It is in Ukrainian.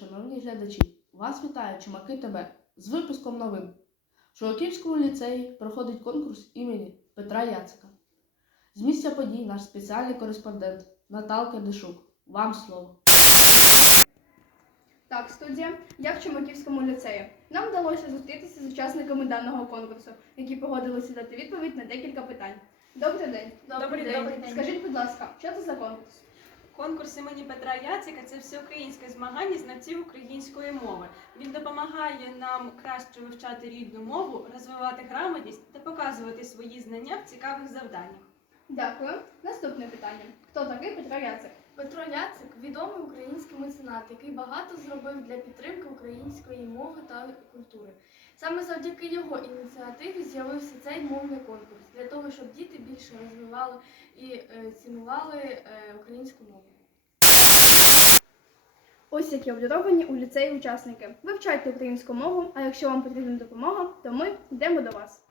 телеглядачі! Вас вітає Чумаки ТВ з випуском новин. В Шолоківському ліцеї проходить конкурс імені Петра Яцика. З місця подій наш спеціальний кореспондент Наталка Дешук. Вам слово. Так, студія. Я в Чумаківському ліцеї. Нам вдалося зустрітися з учасниками даного конкурсу, які погодилися дати відповідь на декілька питань. Добрий день. Добрий день. Добрий день. Скажіть, будь ласка, що це за конкурс? Конкурс імені Петра Яцика це всеукраїнське змагання знавців української мови. Він допомагає нам краще вивчати рідну мову, розвивати грамотність та показувати свої знання в цікавих завданнях. Дякую. Наступне питання. Хто такий Петро Яцик? Петро Яцик відомий український меценат, який багато зробив для підтримки української мови та культури. Саме завдяки його ініціативі з'явився цей мовний конкурс для того, щоб діти більше розвивали і е, цінували е, українську мову. Ось які обдаровані у ліцеї учасники. Вивчайте українську мову, а якщо вам потрібна допомога, то ми йдемо до вас.